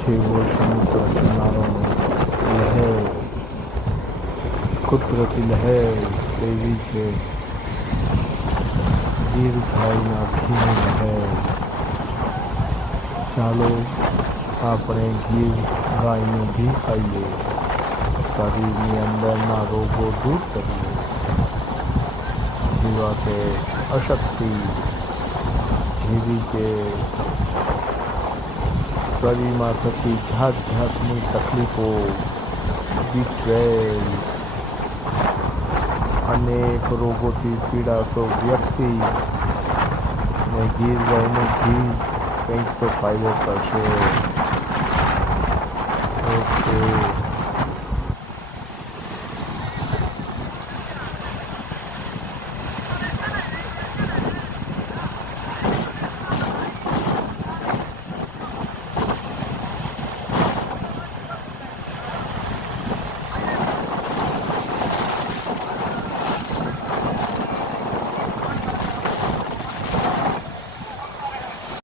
જેવો સમુદ્ર કિનારોનો લહેર, કુદરતી લહેર તેવી છે ગીર ગાયના ઘીની લહેર. ચાલો આપણે ગીર ગાયનું ઘી ખાઈએ, શરીરની અંદરના રોગો દૂર કરીએ, જેવા કે અશક્તિ, જેવી કે શરીરમાં થતી જાત જાતની તકલીફો, B12, અનેક રોગોથી પીડાતો વ્યક્તિ ને ગીર ગાયનું ઘી કંઈક તો ફાયદો કરશે. ઓકે.